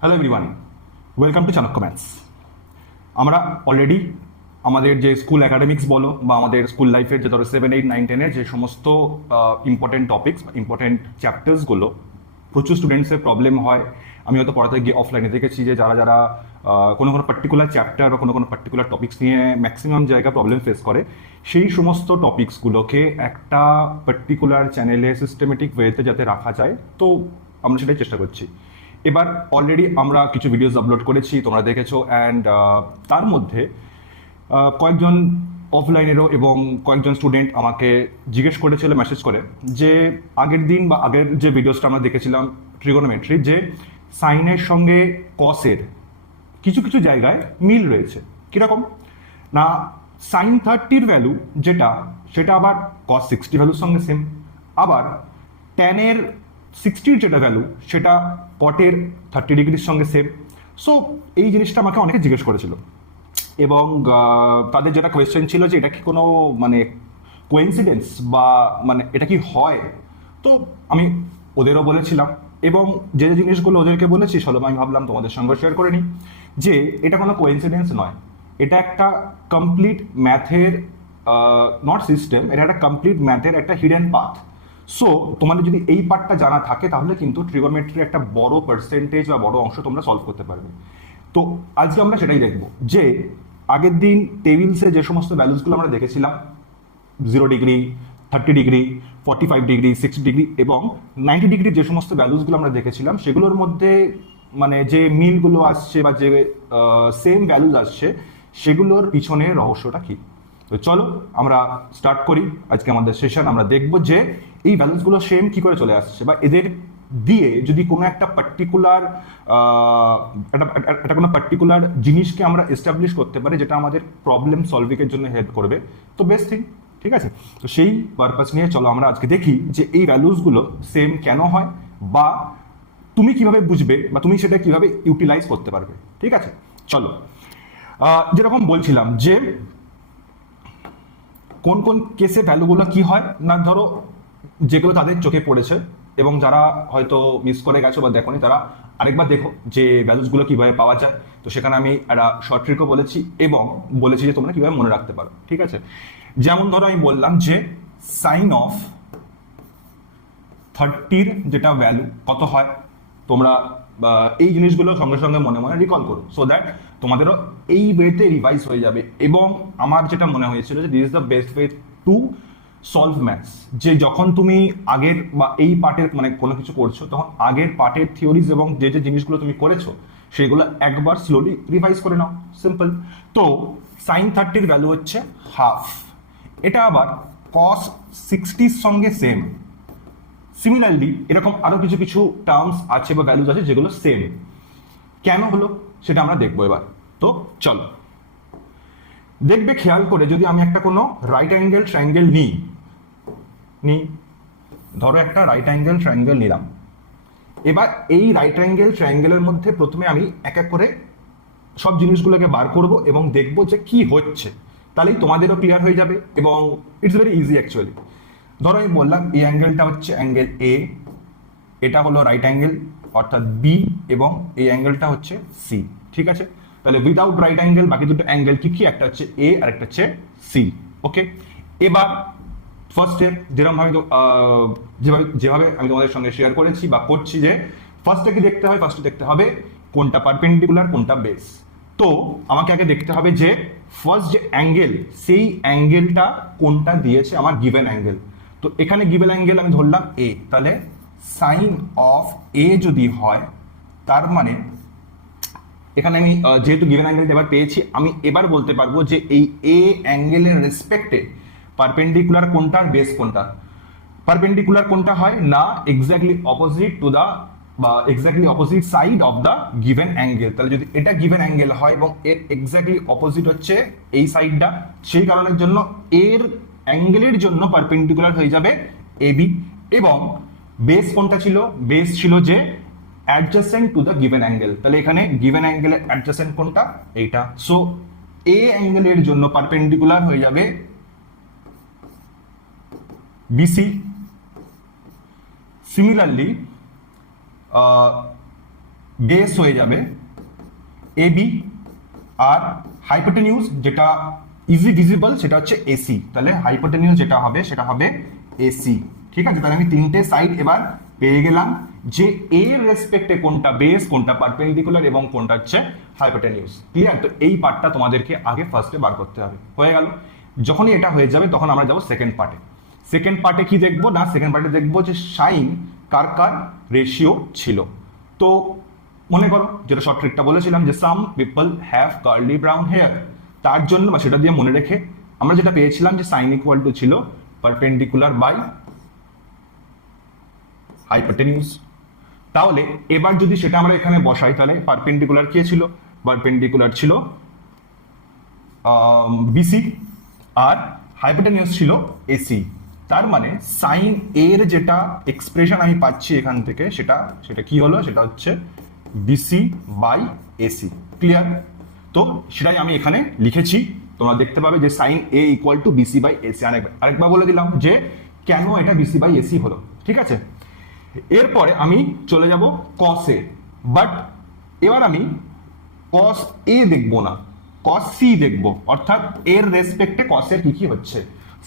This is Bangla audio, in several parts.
Hello everyone, welcome to Chanakya maths. আমরা অলরেডি আমাদের যে স্কুল একাডেমিক্স বলো বা আমাদের স্কুল লাইফের যে ধরো 7, 8, 9, 10-এর যে সমস্ত ইম্পর্টেন্ট টপিক্স বা ইম্পর্টেন্ট চ্যাপ্টার্সগুলো প্রচুর স্টুডেন্টসের প্রবলেম হয়। আমি হয়তো পড়াতে গিয়ে অফলাইনে দেখেছি যে যারা যারা কোনো কোনো পার্টিকুলার চ্যাপ্টার বা কোনো কোনো পার্টিকুলার টপিক্স নিয়ে ম্যাক্সিমাম জায়গায় প্রবলেম ফেস করে, সেই সমস্ত টপিক্সগুলোকে একটা পার্টিকুলার চ্যানেলে সিস্টেমেটিক ওয়েতে যাতে রাখা যায়, তো আমরা সেটাই চেষ্টা করছি। এবার অলরেডি আমরা কিছু ভিডিওস আপলোড করেছি, তোমরা দেখেছো। অ্যান্ড তার মধ্যে কয়েকজন অফলাইনেরও এবং কয়েকজন স্টুডেন্ট আমাকে জিজ্ঞেস করেছিল মেসেজ করে যে আগের দিন বা আগের যে ভিডিওসটা আমরা দেখেছিলাম ট্রিগোনোমেট্রি, যে সাইনের সঙ্গে কসের কিছু কিছু জায়গায় মিল রয়েছে। কীরকম না, sin 30-র ভ্যালু যেটা, সেটা আবার cos 60 ভ্যালুর সঙ্গে সেম। আবার ট্যানের 60-র যেটা ভ্যালু, সেটা কটের 30 ডিগ্রির সঙ্গে সেম। সো এই জিনিসটা আমাকে অনেকে জিজ্ঞেস করেছিল এবং তাদের যেটা কোয়েশ্চেন ছিল যে এটা কি কোনো মানে কোইন্সিডেন্স বা মানে এটা কি হয়। তো আমি ওদেরও বলেছিলাম এবং যে যে জিনিসগুলো ওদেরকে বলেছি সেগুলো আমি ভাবলাম তোমাদের সঙ্গে শেয়ার করে নিই, যে এটা কোনো কোইন্সিডেন্স নয়, এটা একটা কমপ্লিট ম্যাথের নট সিস্টেম, এটা একটা কমপ্লিট ম্যাথের একটা হিডেন পাথ। সো তোমাদের যদি এই পার্টটা জানা থাকে তাহলে কিন্তু ট্রিগোনোমেট্রির একটা বড় পার্সেন্টেজ বা বড় অংশ তোমরা সলভ করতে পারবে। তো আজকে আমরা সেটাই দেখব যে আগের দিন টেবিলসে যে সমস্ত ভ্যালুসগুলো আমরা দেখেছিলাম, 0 ডিগ্রি, 30 ডিগ্রি, 45 ডিগ্রি, 60 ডিগ্রি এবং 90 ডিগ্রির যে সমস্ত ভ্যালুসগুলো আমরা দেখেছিলাম, সেগুলোর মধ্যে মানে যে মিলগুলো আসছে বা যে সেম ভ্যালুস আসছে, সেগুলোর পিছনে রহস্যটা কী। তো চলো আমরা স্টার্ট করি আজকে আমাদের সেশন। আমরা দেখব যে এই ভ্যালুসগুলো সেম কী করে চলে আসছে, বা এদের দিয়ে যদি কোনো একটা পার্টিকুলার একটা কোনো পার্টিকুলার জিনিসকে আমরা এস্টাবলিশ করতে পারি যেটা আমাদের প্রবলেম সলভিংয়ের জন্য হেল্প করবে, তো বেস্ট থিং। ঠিক আছে, তো সেই পারপাস নিয়ে চলো আমরা আজকে দেখি যে এই ভ্যালুসগুলো সেম কেন হয়, বা তুমি কিভাবে বুঝবে বা তুমি সেটা কিভাবে ইউটিলাইজ করতে পারবে। ঠিক আছে, চলো। যেরকম বলছিলাম যে কোন কোন কেসে ভ্যালুগুলো কি হয় না, ধরো যেগুলো তাদের চোখে পড়েছে এবং যারা হয়তো মিস করে গেছো বা দেখোনি, তারা আরেকবার দেখো যে ভ্যালুসগুলো কিভাবে পাওয়া যায়। তো সেখানে আমি একটা শর্ট ট্রিকও বলেছি এবং বলেছি যে তোমরা কিভাবে মনে রাখতে পারো। ঠিক আছে, যেমন ধরো আমি বললাম যে সাইন অফ 30-র যেটা ভ্যালু কত হয়, তোমরা এই জিনিসগুলো সঙ্গে সঙ্গে মনে মনে রিকল করো, সো দ্যাট তোমাদেরও এই ওয়েতে রিভাইজ হয়ে যাবে। এবং আমার যেটা মনে হয়েছিল যে this is the best way to solve maths, যে যখন তুমি আগের বা এই পার্টের মানে কোনো কিছু করছো, তখন আগের পার্টের থিওরিজ এবং যে যে জিনিসগুলো তুমি করেছো সেগুলো একবার স্লোলি রিভাইজ করে নাও, সিম্পল। তো সাইন 30-র ভ্যালু হচ্ছে হাফ, এটা আবার কস 60-র সঙ্গে সেম। সিমিলারলি এরকম আরো কিছু কিছু টার্মস আছে বা ভ্যালুজ আছে যেগুলো সেম। কেন হলো সেটা আমরা দেখবো এবার। তো চলো দেখবে খেয়াল করে, যদি আমি একটা কোনো রাইট অ্যাঙ্গেল ট্রায়াঙ্গেল নিই, ধরো একটা রাইট অ্যাঙ্গেল ট্রায়াঙ্গেল নিলাম। এবার এই রাইট অ্যাঙ্গেল ট্রায়াঙ্গেলের মধ্যে প্রথমে আমি এক এক করে সব জিনিসগুলোকে বার করব এবং দেখবো যে কি হচ্ছে, তাহলেই তোমাদেরও ক্লিয়ার হয়ে যাবে এবং ইটস ভেরি ইজি অ্যাকচুয়ালি। ধরো আমি বললাম এই অ্যাঙ্গেলটা হচ্ছে অ্যাঙ্গেল এ, এটা হলো রাইট অ্যাঙ্গেল অর্থাৎ বি, এবং এই অ্যাঙ্গেলটা হচ্ছে সি। ঠিক আছে, তাহলে উইদাউট রাইট অ্যাঙ্গেল বাকি দুটো অ্যাঙ্গেল কি কি, একটা হচ্ছে এ আর একটা হচ্ছে সি। ওকে, এবার ফার্স্টে যেরকম আমি যেভাবে যেভাবে আমি তোমাদের সঙ্গে শেয়ার করেছি বা করছি, যে ফার্স্টে কি দেখতে হবে, ফার্স্টে দেখতে হবে কোনটা পারপেন্ডিকুলার কোনটা বেস। তো আমাকে আগে দেখতে হবে যে ফার্স্ট যে অ্যাঙ্গেল, সেই অ্যাঙ্গেলটা কোনটা দিয়েছে আমার গিভেন অ্যাঙ্গেল। তো এখানে গিভেন অ্যাঙ্গেল আমি ধরলাম এ, তাহলে সাইন অফ এ যদি হয়, তার মানে এখানে আমি যেহেতু গিভেন অ্যাঙ্গেলটা এবার পেয়েছি, আমি এবার বলতে পারবো যে এই এ অ্যাঙ্গেলের রেসপেক্টে পারপেন্ডিকুলার কোনটা আর বেস কোনটা। পারপেন্ডিকুলার কোনটা হয় না, এক্স্যাক্টলি অপোজিট টু দ্য বা exactly opposite side of the given angle. তাহলে যদি এটা গিভেন অ্যাঙ্গেল হয় এবং এর এক্স্যাক্টলি অপোজিট হচ্ছে এই সাইডটা, সেই কারণের জন্য এর অ্যাঙ্গেলের জন্য পারপেন্ডিকুলার হয়ে যাবে এবি। এবং বেস কোনটা ছিল, বেস ছিল যে adjacent to the given angle, তাহলে এখানে গিভেন অ্যাঙ্গেলের অ্যাডজাসেন্ট কোনটা, এইটা। সো এ অ্যাঙ্গেলের জন্য পারপেন্ডিকুলার হয়ে যাবে BC। সিমিলারলি বেস হয়ে যাবে এবি, আর হাইপোটেনিউজ যেটা ইজি ভিজিবল সেটা হচ্ছে এসি, তাহলে হাইপোটেনিউজ যেটা হবে সেটা হবে এসি। ঠিক আছে, তাহলে আমি তিনটে সাইড এবার পেয়ে গেলাম যে এর রেসপেক্টে কোনটা বেস, কোনটা পারপেন্ডিকুলার এবং কোনটা হচ্ছে হাইপোটেনিউজ। ক্লিয়ার? তো এই পার্টটা তোমাদেরকে আগে ফার্স্টে বার করতে হবে। হয়ে গেল। যখনই এটা হয়ে যাবে তখন আমরা যাবো সেকেন্ড পার্টে। সেকেন্ড পার্টে কি দেখবো না, সেকেন্ড পার্টে দেখবো যে সাইন কার কার রেশিও ছিল। তো মনে করো যেটা শর্ট ট্রিকটা বলেছিলাম যে some people have curly brown hair, তার জন্য বা সেটা দিয়ে মনে রেখে আমরা যেটা পেয়েছিলাম যে সাইন ইকুয়াল টু ছিল পারপেন্ডিকুলার বাই হাইপোটেনিউজ। তাহলে এবার যদি সেটা আমরা এখানে বসাই তাহলে পারপেন্ডিকুলার কে ছিল, পারপেন্ডিকুলার ছিল বিসি, আর হাইপোটেনিউজ ছিল এসি। তার মানে সাইন এর যেটা এক্সপ্রেশন আমি পাচ্ছি এখান থেকে সেটা সেটা কি হলো, সেটা হচ্ছে বিসি বাই এসি। ক্লিয়ার? তো সেটাই আমি এখানে লিখেছি। তোমরা দেখতে পাবে যে sine A equal to BC by AC. আরেকবার বলে দিলাম যে কেন এটা বিসি বাই এসি হলো। ঠিক আছে, এরপরে আমি চলে যাব কসে, বাট এবার আমি কস এ দেখবো না, কস সি দেখবো, অর্থাৎ এর রেসপেক্টে কসের কি কি হচ্ছে।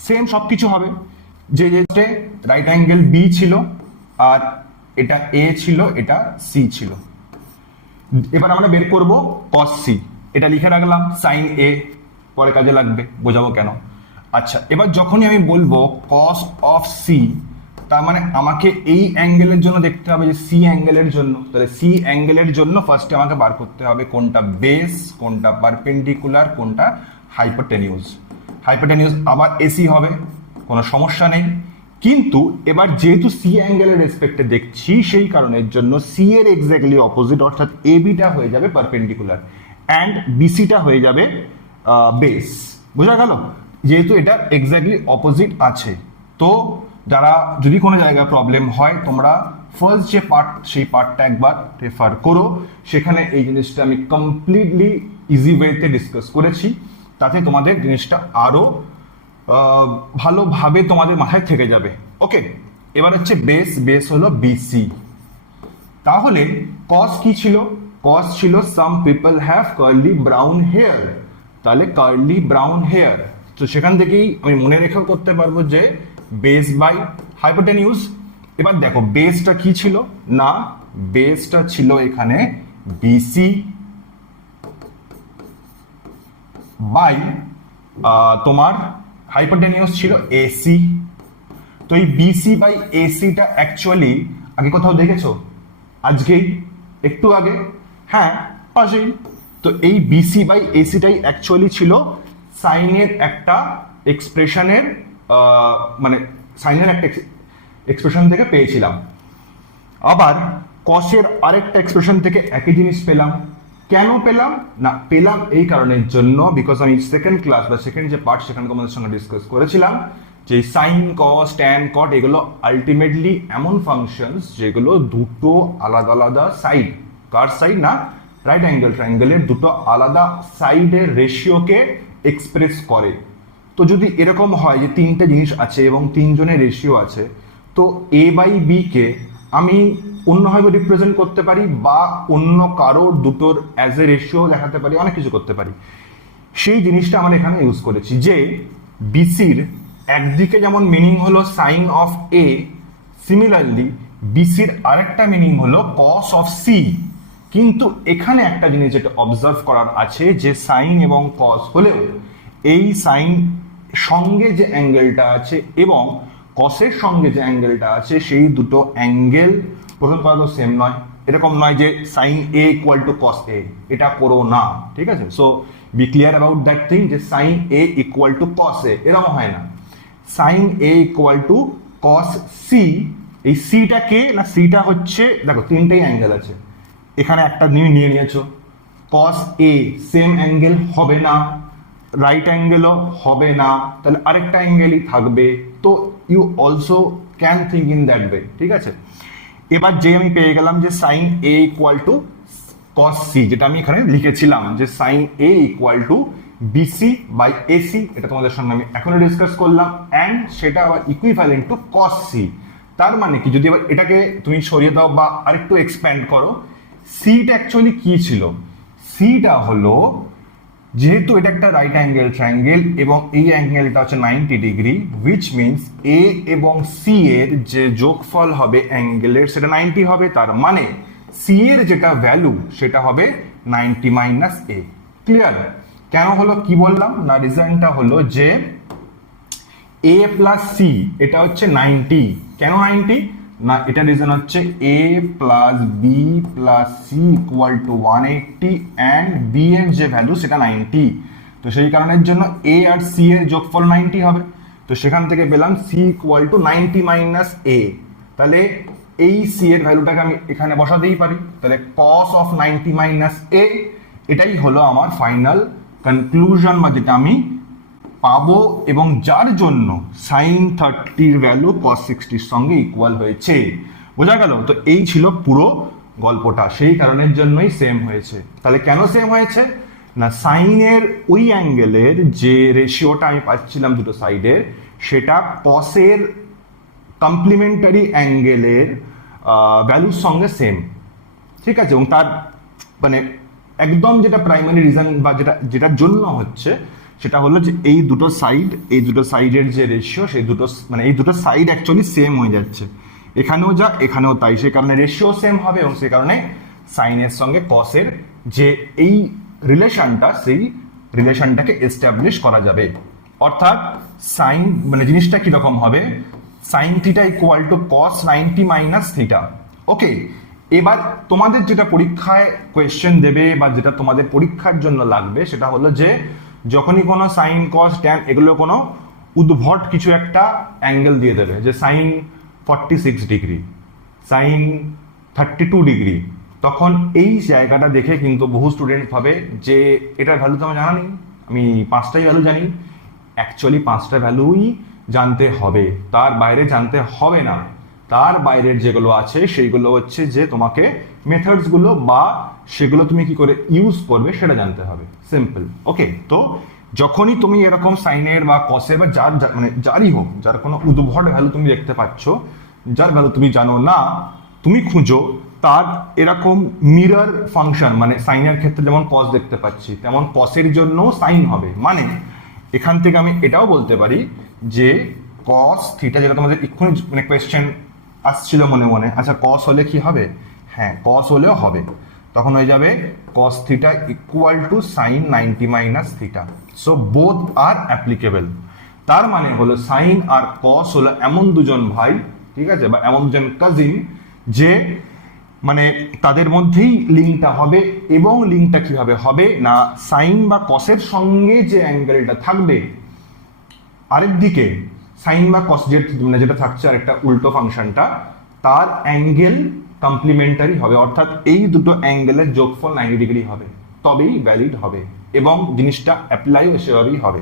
সেম সব কিছু হবে, যে যে রাইট অ্যাঙ্গেল বি ছিল, আর এটা এ ছিল, এটা সি ছিল। এবার আমরা বের করব কস সি, এটা লিখে রাখলাম সাইন এ, পরে কাজে লাগবে, বোঝাবো কেন। আচ্ছা, এবার যখনই আমি বলবো কস অফ সি, তার মানে আমাকে এই অ্যাঙ্গেলের জন্য দেখতে হবে যে সি অ্যাঙ্গেলের জন্য, তাহলে সি অ্যাঙ্গেলের জন্য ফার্স্টে আমাকে বার করতে হবে কোনটা বেস, কোনটা পারপেন্ডিকুলার, কোনটা হাইপোটেনিউজ। হাইপোটেনিউজ আবার এসি হবে, কোনো সমস্যা নেই। কিন্তু এবার যেহেতু সি অ্যাঙ্গেলের রেসপেক্টে দেখছি সেই কারণের জন্য সি এর এক্স্যাক্টলি অপোজিট, অর্থাৎ এবিটা হয়ে যাবে পারপেন্ডিকুলার অ্যান্ড বিসিটা হয়ে যাবে বেস। বোঝা গেল? যেহেতু এটা এক্স্যাক্টলি অপোজিট আছে, তো যারা যদি কোনো জায়গায় প্রবলেম হয় তোমরা ফার্স্ট যে পার্ট সেই পার্টটা একবার রেফার করো, সেখানে এই জিনিসটা আমি কমপ্লিটলি ইজি ওয়েতে ডিসকাস করেছি, তাতে তোমাদের জিনিসটা আরো ভালোভাবে তোমাদের মাথায় থেকে যাবে। ওকে, এবার হচ্ছে বেস, বেস হলো বিসি। তাহলে কস কি ছিল? কস ছিল some people have curly brown hair, তাহলে কার্লি ব্রাউন হেয়ার। তো সেখান থেকেই আমি মনে রেখেও করতে পারবো যে বেস বাই হাইপোটেনিউজ। এবার দেখো বেসটা কি ছিল না, বেসটা ছিল এখানে বিসি বাই তোমার হাইপোটেনিউজ ছিল এসি। তো এই বিসি বাই এসিটা অ্যাকচুয়ালি আগে কোথাও দেখেছো? আজকেই, একটু আগে, হ্যাঁ পাশেই। তো এই বিসি বাই এসিটাই অ্যাকচুয়ালি ছিল সাইনের একটা এক্সপ্রেশনের, মানে সাইনের একটা এক্সপ্রেশন থেকে পেয়েছিলাম। আবার কসের আরেকটা এক্সপ্রেশন থেকে একই জিনিস পেলাম। কেন পেলাম না, পেলাম এই কারণের জন্য বিকজ আমি সেকেন্ড ক্লাস বা সেকেন্ড যে পার্ট সেখানে তোমাদের সঙ্গে ডিসকাস করেছিলাম যে সাইন কস ট্যান কট এগুলো আলটিমেটলি এমন ফাংশনস যেগুলো দুটো আলাদা আলাদা সাইড, কার সাইড না, রাইট অ্যাঙ্গেল ট্রায়াঙ্গেলের দুটো আলাদা সাইডের রেশিওকে এক্সপ্রেস করে। তো যদি এরকম হয় যে তিনটে জিনিস আছে এবং তিনজনের রেশিও আছে, তো এ বাই বি কে আমি অন্যভাবে রিপ্রেজেন্ট করতে পারি বা অন্য কারোর দুটোর অ্যাজ এ রেশিও দেখাতে পারি, অনেক কিছু করতে পারি। সেই জিনিসটা আমরা এখানে ইউজ করেছি যে বিসির একদিকে যেমন মিনিং হলো সাইন অফ এ, সিমিলারলি বিসির আরেকটা মিনিং হলো কস অফ সি। কিন্তু এখানে একটা জিনিস যেটা অবজার্ভ করার আছে যে সাইন এবং কস হলেও এই সাইন সঙ্গে যে অ্যাঙ্গেলটা আছে এবং কসের সঙ্গে যে অ্যাঙ্গেলটা আছে সেই দুটো অ্যাঙ্গেল প্রথম কথা তো সেম নয়। এরকম নয় যে sine A equal to cos A, এটা করো না, ঠিক আছে? So be clear about that thing যে sine A equal to cos A, এরকম হয় না। Sine A equal to cos C, এই সিটা কে না, সিটা হচ্ছে দেখো তিনটেই অ্যাঙ্গেল আছে, এখানে একটা নিয়ে নিয়েছো, কস এ সেম অ্যাঙ্গেল হবে না, রাইট অ্যাঙ্গেলও হবে না, তাহলে আরেকটা অ্যাঙ্গেলই থাকবে। তো you also can think in that way, ঠিক আছে? এবার যে আমি পেয়ে গেলাম যে sine A equal to cos C, যেটা আমি এখানে লিখেছিলাম যে sine A equal to BC by AC, এটা তোমাদের সঙ্গে আমি এখনো ডিসকাস করলাম, অ্যান্ড সেটা আবার ইকুইভ্যালেন্ট টু কস সি। তার মানে কি, যদি এবার এটাকে তুমি সরিয়ে দাও বা আরেকটু এক্সপ্যান্ড করো, সিটা অ্যাকচুয়ালি কি ছিল? সিটা হলো, যেহেতু এটা একটা রাইট অ্যাঙ্গেল ট্রায়াঙ্গেল এবং এই অ্যাঙ্গেলটা হচ্ছে 90 ডিগ্রি, হুইচ মিনস এ এবং সি এর যে যোগফল হবে অ্যাঙ্গেলের সেটা 90 হবে। তার মানে সি এর যেটা ভ্যালু সেটা হবে 90 মাইনাস এ। ক্লিয়ার? কেন হলো, কি বললাম না, রিজনটা হলো যে এ প্লাস সি এটা হচ্ছে 90। কেন 90 না, এটা রিজন হচ্ছে A plus B plus C equal to 180 and B এর যে ভ্যালু সেটা 90। তো সেই কারণের জন্য এ আর সি এর যোগফল 90 হবে। তো সেখান থেকে পেলাম সি ইকুয়াল টু 90 মাইনাস এ। তাহলে এই সি এর ভ্যালুটাকে আমি এখানে বসাতেই পারি। তাহলে কস অফ 90 মাইনাস এ, এটাই হলো আমার ফাইনাল কনক্লুশন বা যেটা আমি পাবো, এবং যার জন্য সাইন 30 ভ্যালু কস 60 সঙ্গে ইকুয়াল হয়েছে। বোঝা গেল? তো এই ছিল পুরো গল্পটা, সেই কারণের জন্যই সেম হয়েছে। তাহলে কেন সেম হয়েছে না, সাইনের ওই অ্যাঙ্গেলের যে রেশিওটা আমি পাচ্ছিলাম দুটো সাইডের, সেটা কসের কমপ্লিমেন্টারি অ্যাঙ্গেলের ভ্যালুর সঙ্গে সেম। ঠিক আছে? এবং তার মানে একদম যেটা প্রাইমারি রিজন বা যেটার জন্য হচ্ছে সেটা হলো যে এই দুটো সাইডের যে রেশিও, সেই দুটো মানে এই দুটো সাইড অ্যাকচুয়ালি সেম হয়ে যাচ্ছে, এখানেও যা এখানেও তাই, সেই কারণে রেশিও সেম হবে এবং সেই কারণে সাইনের সঙ্গে কসের যে এই রিলেশনটা, সেই রিলেশনটাকে এস্টাবলিশ করা যাবে। অর্থাৎ সাইন মানে জিনিসটা কিরকম হবে, sine theta equal to cos 90 minus theta. Okay, এবার তোমাদের যেটা পরীক্ষায় কোয়েশ্চেন দেবে বা যেটা তোমাদের পরীক্ষার জন্য লাগবে সেটা হলো যে যখনই কোনো সাইন কস ট্যান এগুলো কোনো উদ্ভট কিছু একটা অ্যাঙ্গেল দিয়ে দেবে, যে সাইন 46 ডিগ্রি, সাইন 32 ডিগ্রি, তখন এই জায়গাটা দেখে কিন্তু বহু স্টুডেন্ট ভাবে যে এটার ভ্যালু তো আমার জানা নেই, আমি 5টাই ভ্যালু জানি। অ্যাকচুয়ালি 5টা ভ্যালুই জানতে হবে, তার বাইরে জানতে হবে না। তার বাইরের যেগুলো আছে সেইগুলো হচ্ছে যে তোমাকে মেথডসগুলো বা সেগুলো তুমি কি করে ইউজ করবে সেটা জানতে হবে, সিম্পল। ওকে, তো যখনই তুমি এরকম সাইনের বা কসের বা মানে যারই হোক, যার কোনো উদ্ভট ভ্যালু তুমি দেখতে পাচ্ছ, যার ভ্যালু তুমি জানো না, তুমি খুঁজো তার এরকম মিরর ফাংশন, মানে সাইনের ক্ষেত্রে যেমন কস দেখতে পাচ্ছি তেমন কসের জন্য সাইন হবে। মানে এখান থেকে আমি এটাও বলতে পারি যে কস থিটা, যেটা তোমাদের এক্ষুনি মানে কোয়েশ্চেন আসছিল মনে মনে, আচ্ছা কস হলে কি হবে, হ্যাঁ কস হলেও হবে, তখন হয়ে যাবে cos theta equal to sine 90 minus theta. So both are applicable. তার মানে হলো সাইন আর কস হলো এমন দুজন ভাই, ঠিক আছে, বা এমন দুজন কাজিন যে মানে তাদের মধ্যেই লিঙ্কটা হবে। এবং লিঙ্কটা কিভাবে হবে না, সাইন বা কসের সঙ্গে যে অ্যাঙ্গেলটা থাকবে আরেক দিকে, সাইন বা কস যেটা থাকছে আরেকটা উল্টো ফাংশনটা, তার অ্যাঙ্গেল কমপ্লিমেন্টারি হবে, অর্থাৎ এই দুটো অ্যাঙ্গেলের যোগফল 90 ডিগ্রি হবে, তবেই ভ্যালিড হবে এবং জিনিসটা অ্যাপ্লাইও সেভাবেই হবে।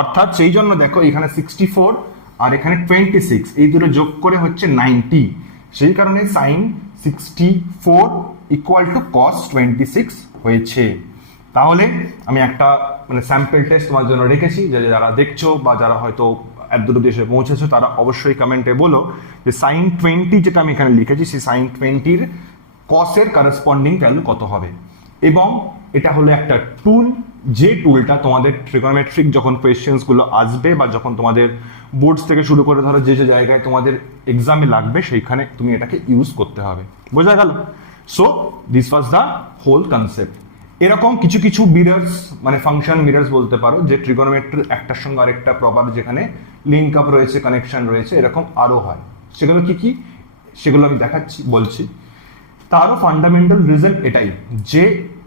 অর্থাৎ সেই জন্য দেখো এখানে 64 আর এখানে 26, এই দুটো যোগ করে হচ্ছে 90, সেই কারণে সাইন 64 ইকুয়াল টু কস 26 হয়েছে। তাহলে আমি একটা মানে স্যাম্পল টেস্ট তোমার জন্য রেখেছি, যে যারা দেখছো বা যারা হয়তো এত দেশে পৌঁছেছো তারা অবশ্যই কমেন্টে বলো যে সাইন 20 যেটা আমি এখানে লিখেছি সেই সাইন 20-র কসের কারেসপন্ডিং ভ্যালু কত হবে। এবং এটা হলো একটা টুল, যে টুলটা তোমাদের ট্রিগোনোমেট্রিক যখন কোয়েশ্চেন্সগুলো আসবে বা যখন তোমাদের বোর্ডস থেকে শুরু করে ধরো যে যে জায়গায় তোমাদের এক্সামে লাগবে সেইখানে তুমি এটাকে ইউজ করতে হবে। বোঝা গেল? So this was the whole concept. এরকম কিছু কিছু মিরর্স মানে ফাংশন মিরর্স বলতে পারো, যে ট্রিগোনোমেট্রি একটার সঙ্গে আরেকটা প্রপার যেখানে লিঙ্ক আপ রয়েছে, কানেকশন রয়েছে, এরকম আরও হয়। সেগুলো কি কি সেগুলো আমি দেখাচ্ছি, বলছি। তারও ফান্ডামেন্টাল রিজন এটাই যে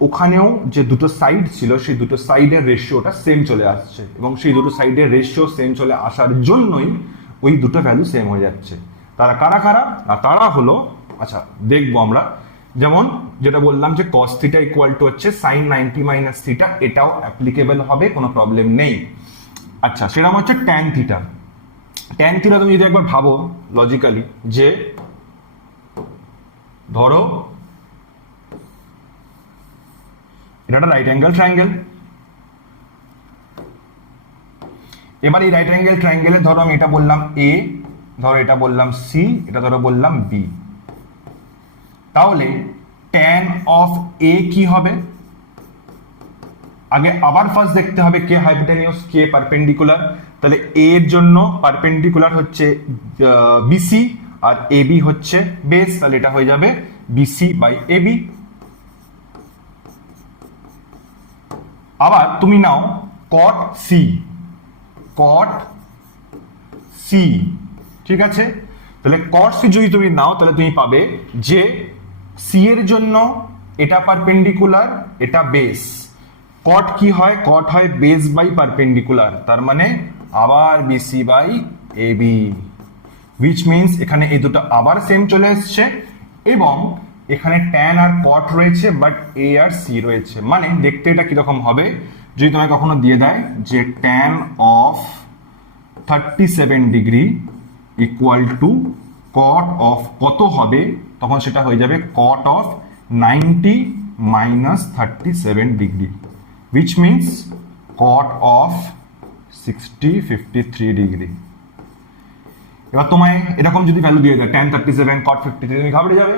ওখানেও যে দুটো সাইড ছিল সেই দুটো সাইডের রেশিওটা সেম চলে আসছে, এবং সেই দুটো সাইডের রেশিও সেম চলে আসার জন্যই ওই দুটো ভ্যালু সেম হয়ে যাচ্ছে। তারা কারা কারা? তারা হলো, আচ্ছা দেখবো আমরা, যেমন যেটা বললাম যে cos থিটা ইকুয়াল টু হচ্ছে sin 90 মাইনাস থিটা, এটাও অ্যাপ্লিকেবল হবে, কোনো প্রবলেম নেই। আচ্ছা সেরকম হচ্ছে tan থিটা। tan থিটা তুমি যদি একবার ভাবো লজিক্যালি, যে ধরো এটা একটা রাইট অ্যাঙ্গেল ট্রায়াঙ্গেল, এবার এই রাইট অ্যাঙ্গেল ট্রায়াঙ্গেলে ধরো আমি এটা বললাম এ, ধরো এটা বললাম সি, এটা ধরো বললাম বি। তাহলে ট্যান অফ এ কি হবে, আগে আবার ফার্স্ট দেখতে হবে কে হাইপোটেনিউস কে পারপেন্ডিকুলার। তাহলে এ এর জন্য পারপেন্ডিকুলার হচ্ছে বিসি আর এবি হচ্ছে বেস, তাহলে এটা হয়ে যাবে বিসি বাই এবি। আবার তুমি নাও কট সি, কট সি, ঠিক আছে। তাহলে কট সি যদি তুমি নাও তাহলে তুমি পাবে যে সি এর জন্য এটা পারপেন্ডিকুলার এটা বেস, কট কি হয়, কট হয় বেস বাই পারপেন্ডিকুলার, তার মানে আবার BC by AB, which means এখানে এই দুটো আবার সেম চলে এসছে এবং এখানে ট্যান আর কট রয়েছে বাট এ আর সি রয়েছে। মানে দেখতে এটা কিরকম হবে যদি তোমায় কখনো দিয়ে দেয় যে tan of 37 degree equal to cot of কত হবে, তখন সেটা হয়ে যাবে cot of 90 minus 37 degree, which means cot of 53 degree. এবার তোমায় এরকম যদি ভ্যালু দিয়ে দেয় tan 37 cot 53, তুমি ঘাবড়ে যাবে।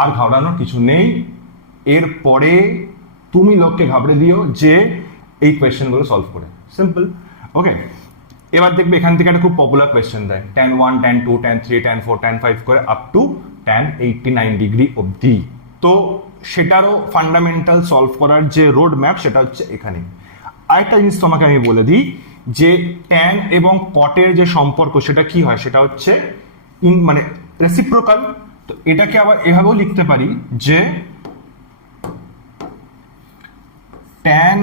আর ঘাবড়ানোর কিছু নেই, এরপরে তুমি লোককে ঘাবড়ে দিও যে এই কোয়েশ্চেনগুলো সলভ করে, সিম্পল। ওকে, এবার দেখবে এখান থেকে একটা খুব পপুলার কোয়েশ্চেন দেয় tan 1 tan 2 tan 3 tan 4 tan 5 করে আপ টু tan 89 ডিগ্রি অবধি। তো সেটারও ফান্ডামেন্টাল সলভ করার যে রোড ম্যাপ সেটা হচ্ছে এখানে। আরেকটা জিনিস তোমাকে আমি বলে দিই যে ট্যান এবং কটের যে সম্পর্ক সেটা কি হয়, সেটা হচ্ছে মানে রেসিপ্রোকাল। তো এটাকে আবার এভাবেও লিখতে পারি যে ট্যান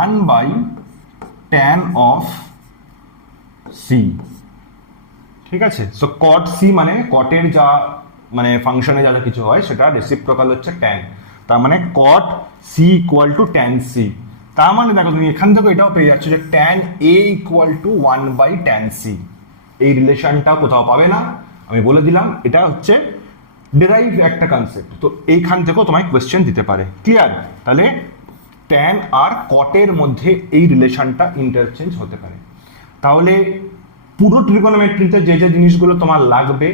1/tan অফ সি, ঠিক আছে। সো কট সি মানে কটের যা মানে ফাংশনে যা কিছু হয় সেটা রেসিপ্রোকাল হচ্ছে ট্যান, তার মানে cot C equal to tan C. তার মানে দেখো তুমি এখান থেকে এটাও পেয়ে যাচ্ছ যে tan A equal to 1/tan C. এই রিলেশনটা কোথাও পাবে না, আমি বলে দিলাম, এটা হচ্ছে ডেরাইভ একটা কনসেপ্ট। তো এইখান থেকেও তোমায় কোয়েশ্চেন দিতে পারে, ক্লিয়ার। তাহলে ট্যান আর কটের মধ্যে এই রিলেশনটা ইন্টারচেঞ্জ হতে পারে। তাহলে পুরো ট্রিগোনোমেট্রিতে যে যে জিনিসগুলো তোমার লাগবে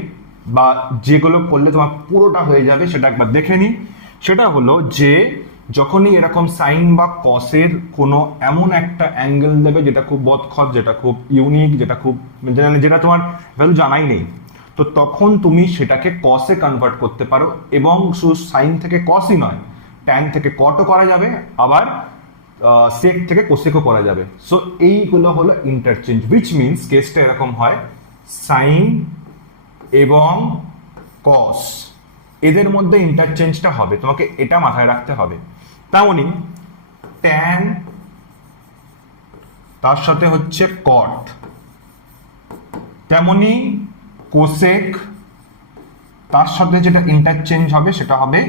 বা যেগুলো করলে তোমার পুরোটা হয়ে যাবে সেটা একবার দেখে নিই। সেটা হলো যে যখনই এরকম সাইন বা কসের কোনো এমন একটা অ্যাঙ্গেল দেবে যেটা খুব বদখত, যেটা খুব ইউনিক, যেটা খুব যেটা তোমার ভ্যালু জানাই নেই, তো তখন তুমি সেটাকে কসে কনভার্ট করতে পারো। এবং শুধু সাইন থেকে কসই নয়, ট্যান থেকে কটও করা যাবে, আবার সেক থেকে কোসেকও করা যাবে। সো এইগুলো হলো ইন্টারচেঞ্জ, উইচ মিনস কেসটা এরকম হয় সাইন এবং কস এদের মধ্যে ইন্টারচেঞ্জটা হবে, তোমাকে এটা মাথায় রাখতে হবে। তেমনি ট্যান তার সাথে হচ্ছে কট, তেমনি কোসেক তার সাথে যেটা ইন্টারচেঞ্জ হবে সেটা হবে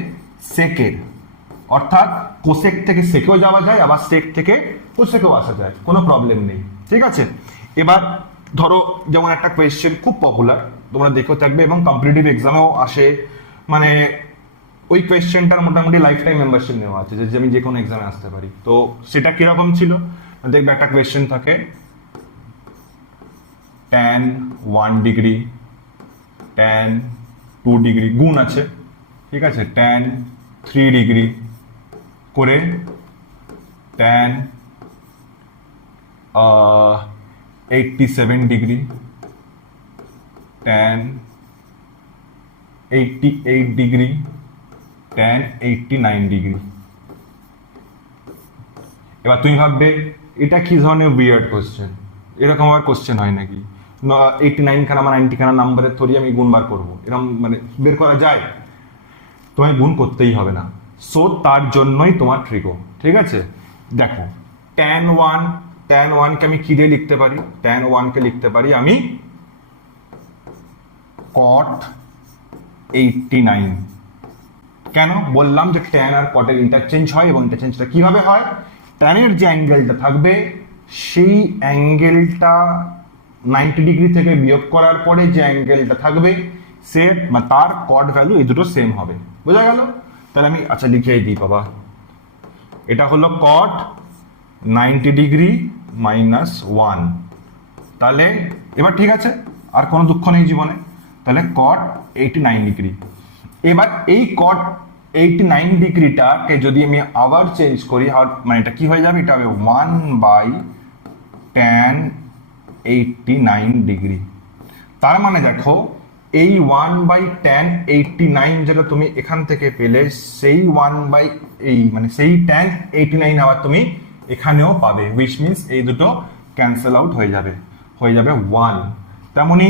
সেকের। অর্থাৎ কোসেক থেকে সেকেও যাওয়া যায়, আবার সেক থেকে কোসেকেও আসা যায়, কোনো প্রবলেম নেই, ঠিক আছে। এবার ধরো যেমন একটা কোয়েশ্চেন খুব পপুলার, তোমরা দেখেও থাকবে এবং কম্পিটিটিভ এক্সামেও আসে, মানে ওই কোয়েশ্চেনটার মোটামুটি লাইফ টাইম মেম্বারশিপ নেওয়া আছে যে আমি যে কোনো এক্সামে আসতে পারি। তো সেটা কিরকম ছিল দেখবে, একটা কোয়েশ্চেন থাকে tan 1 ডিগ্রি tan 2 ডিগ্রি গুণ আছে, ঠিক আছে, tan 3 ডিগ্রি করে tan 87 degree tan 88 degree tan 89 degree. এবার তুমি ভাববে এটা কি ধরনের উইয়ার্ড কোশ্চেন, এরকম আবার কোশ্চেন হয় নাকি, 89 খানা বা 90 খানা নাম্বারের থরি আমি গুণ বার করবো, এরকম মানে বের করা যায়? তোমায় গুণ করতেই হবে না। সো তার জন্যই তোমার ট্রিগো, ঠিক আছে। দেখো tan 1 কে আমি কি দিয়ে লিখতে পারি, tan 1 কে লিখতে পারি আমি cot 89। কেন বললাম যে ট্যান আর কটের ইন্টারচেঞ্জ হয়, এবং ইন্টারচেঞ্জটা কিভাবে হয়, ট্যানের যে অ্যাঙ্গেলটা থাকবে সেই অ্যাঙ্গেলটা 90 ডিগ্রি থেকে বিয়োগ করার পরে যে অ্যাঙ্গেলটা থাকবে সে তার কট ভ্যালু এই দুটো সেম হবে, বোঝা গেল? তাহলে আমি আচ্ছা লিখেই দিই বাবা, এটা হলো কট 90 ডিগ্রি -1। তাহলে এবার ঠিক আছে, আর কোনো দুঃখ নেই জীবনে। তাহলে কট 89 ডিগ্রি। এবার এই কট 89 ডিগ্রিটাকে যদি আমি আবার চেঞ্জ করি, মানে এটা কি হয়ে যাবে, এটা হবে 1/tan 89 ডিগ্রি। তার মানে দেখো এই 1/tan 89 যেটা তুমি এখান থেকে পেলে, সেই সেই tan 89 আবার তুমি এখানেও পাবে, which means এই দুটো ক্যান্সেল আউট হয়ে যাবে 1। তেমনি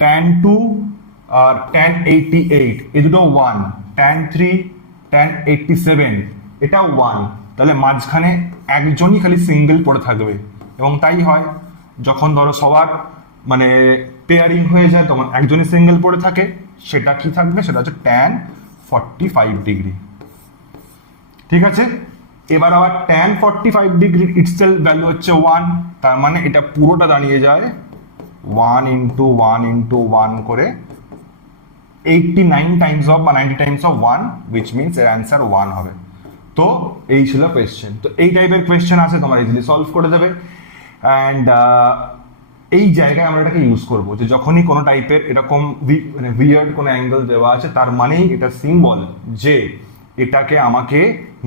tan 2 আর tan 88 এই দুটো 1, tan 3 tan 87 এটাও 1। তাহলে মাঝখানে একজনই খালি সিঙ্গেল পড়ে থাকবে, এবং তাই হয় যখন ধরো সবার মানে পেয়ারিং হয়ে যায় তখন একজনই সিঙ্গেল পড়ে থাকে, সেটা কি থাকবে, সেটা হচ্ছে tan 45 ডিগ্রি। ঠিক আছে, এবার আবার tan 45 ডিগ্রি ইটসেলফ ভ্যালু হচ্ছে 1, তার মানে এটা পুরোটা দাঁড়িয়ে যায় 1 × 1 × 1 করে 89 টাইমস অফ বা 90 টাইমস অফ 1, which means এর অ্যান্সার 1 হবে। তো এই ছিল কোয়েশ্চেন। তো এই টাইপের কোয়েশ্চেন আছে, তোমরা ইজিলি সলভ করে দেবে। অ্যান্ড এই জায়গায় আমরা এটাকে ইউজ করবো যে যখনই কোনো টাইপের এরকম মানে উইয়ার্ড কোনো অ্যাঙ্গেল দেওয়া আছে, তার মানেই এটা সিম্বল যে এটাকে আমাকে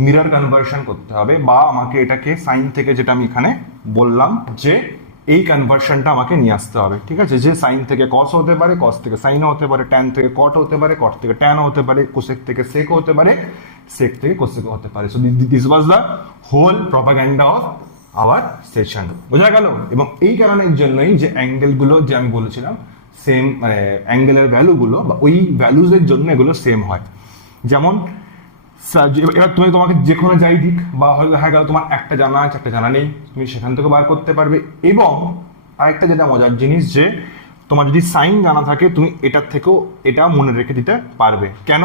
মিরর কনভার্সন করতে হবে, বা আমাকে এটাকে সাইন থেকে, যেটা আমি এখানে বললাম যে এই কনভার্সনটা আমাকে নিয়ে আসতে হবে। ঠিক আছে, যে সাইন থেকে কস হতে পারে, কস থেকে সাইনও হতে পারে, ট্যান থেকে কট হতে পারে, কট থেকে ট্যানও হতে পারে, কোসেক থেকে সেক হতে পারে, সেক থেকে কোসেকও হতে পারে। So this was the whole propaganda of our session. বোঝা গেল? এবং এই কারণের জন্যই যে অ্যাঙ্গেলগুলো যে আমি বলেছিলাম সেম, মানে অ্যাঙ্গেলের ভ্যালুগুলো বা ওই ভ্যালুজের জন্য এগুলো সেম হয়। যেমন এবার তোমাকে যে কোনো যাই দিক, বা হয়তো হয়ে গেল তোমার একটা জানা আছে একটা জানা নেই, তুমি সেখান থেকে বার করতে পারবে। এবং আরেকটা যেটা মজার জিনিস, যে তোমার যদি সাইন জানা থাকে তুমি এটার থেকেও এটা মনে রেখে দিতে পারবে। কেন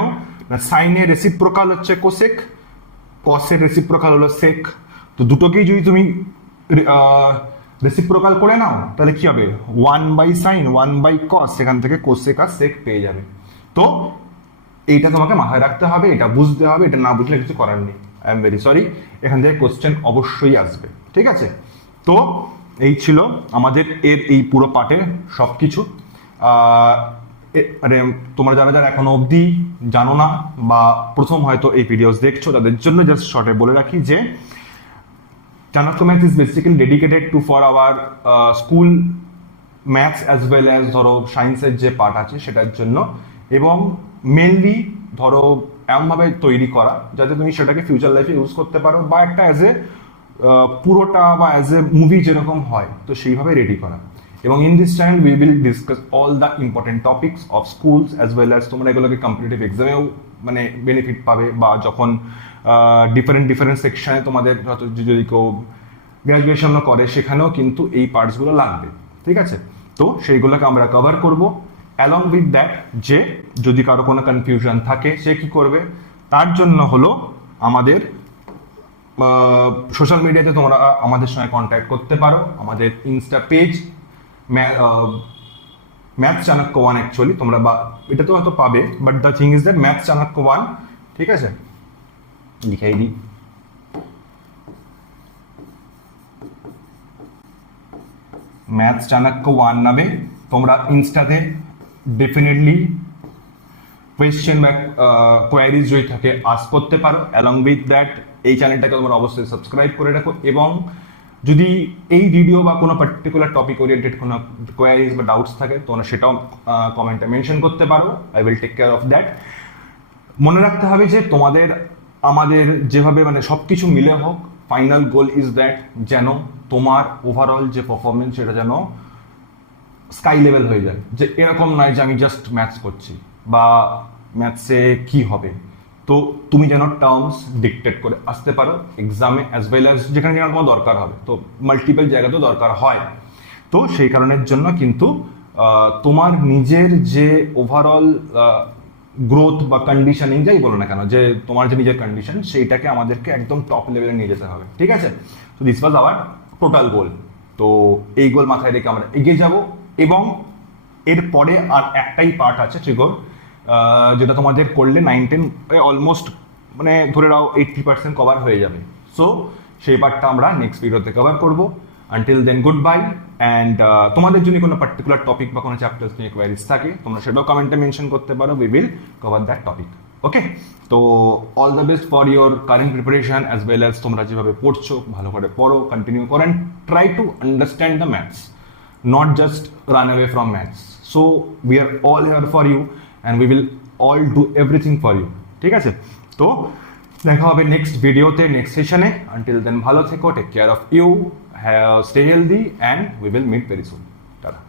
না, সাইনের রেসিপ্রোকাল হচ্ছে কোসেক, কসের রেসিপ্রোকাল হলো সেক। তো দুটোকেই যদি তুমি রেসিপ্রোকাল করে নাও তাহলে কি হবে, 1/sin 1/cos, সেখান থেকে কোসেক আর সেক পেয়ে যাবে। তো এইটা তোমাকে মাথায় রাখতে হবে, এটা বুঝতে হবে, এটা না বুঝলে কিছু করার নেই। আই এম ভেরি সরি, এখান থেকে কোশ্চেন অবশ্যই আসবে। ঠিক আছে, তো এই ছিল আমাদের এই পুরো পার্টের সব কিছু। মানে তোমরা যারা যারা এখনো অবধি জানো না বা প্রথম হয়তো এই ভিডিওস দেখছো, তাদের জন্য জাস্ট শর্টে বলে রাখি যে Chanakya maths is basically dedicated to for our school maths as well as ধরো সায়েন্সের যে পার্ট আছে সেটার জন্য, এবং মেনলি ধরো এমনভাবে তৈরি করা যাতে তুমি সেটাকে ফিউচার লাইফে ইউজ করতে পারো, বা একটা অ্যাজ এ পুরোটা বা অ্যাজ এ মুভি যেরকম হয় তো সেইভাবে রেডি করা। এবং in this time we will discuss all the important topics of schools as well as তোমরা এগুলোকে কম্পিটিটিভ এক্সামেও মানে বেনিফিট পাবে, বা যখন ডিফারেন্ট সেকশনে তোমাদের যদি কেউ গ্র্যাজুয়েশনও করে সেখানেও কিন্তু এই পার্টসগুলো লাগবে। ঠিক আছে, তো সেইগুলোকে আমরা কভার করবো। অ্যালং উইথ দ্যাট, যে যদি কারো কোনো কনফিউশন থাকে সে কি করবে, তার জন্য হলো আমাদের সোশ্যাল মিডিয়াতে তোমরা আমাদের সঙ্গে কন্ট্যাক্ট করতে পারো। আমাদের Insta page maths Chanakya 1 actually, তোমরা বা এটা তো হয়তো পাবে, but the thing is that maths Chanakya 1। ঠিক আছে, লিখাই দিই, ম্যাথস চাণক্য 1 নামে তোমরা ইনস্টাতে ডেফিনেটলি কোয়েশ্চেন বা কোয়ারিজ যদি থাকে আস্ক করতে পারো। অ্যালং উইথ দ্যাট এই চ্যানেলটাকে তোমরা অবশ্যই সাবস্ক্রাইব করে রাখো, এবং যদি এই ভিডিও বা কোনো পার্টিকুলার টপিক ওরিয়েন্টেড কোনো কোয়ারিজ বা ডাউটস থাকে তোমরা সেটাও কমেন্টে মেনশন করতে পারো। I will take care of that. মনে রাখতে হবে যে তোমাদের আমাদের যেভাবে মানে সব কিছু মিলে হোক, ফাইনাল গোল ইজ দ্যাট যেন তোমার ওভারঅল যে পারফরমেন্স সেটা যেন স্কাই লেভেল হয়ে যায়, যে এরকম নয় যে আমি জাস্ট ম্যাথস করছি বা ম্যাথসে কি হবে। তো তুমি যেন টার্মস ডিকটেট করে আসতে পারো এক্সামে অ্যাজ ওয়েল অ্যাজ যেখানে যেখানে তোমার দরকার হবে, তো মাল্টিপল জায়গাতেও দরকার হয়। তো সেই কারণের জন্য কিন্তু তোমার নিজের যে ওভারঅল গ্রোথ বা কন্ডিশনিং যাই বলো না কেন, যে তোমার যে নিজের কন্ডিশন সেইটাকে আমাদেরকে একদম টপ লেভেলে নিয়ে যেতে হবে। ঠিক আছে, তো দিস ওয়াজ আওয়ার টোটাল গোল। তো এই গোল মাথায় রেখে আমরা এগিয়ে যাব, এবং এরপরে আর একটাই পার্ট আছে ট্রিগর, যেটা তোমাদের করলে 9-10 অলমোস্ট মানে ধরে নাও 80% কভার হয়ে যাবে। সো সেই পার্টটা আমরা নেক্সট ভিডিওতে কভার করবো। Until then goodbye, and তোমাদের যদি কোনো পার্টিকুলার টপিক বা কোনো চ্যাপ্টার্স নিয়ে কোয়ারিজ থাকে তোমরা সেটাও কমেন্টে মেনশন করতে পারো, we will cover that topic. Okay, তো all the best for your current preparation as well as তোমরা যেভাবে পড়ছো ভালো করে পড়ো, কন্টিনিউ করো and try to understand the maths, not just run away from maths. So we are all here for you and we will all do everything for you. ঠিক আছে, তো দেখা হবে নেক্সট ভিডিওতে, নেক্সট সেশনে। আনটিল দেন ভালো থেকো, take care of you, stay healthy and we will meet very soon. Tata.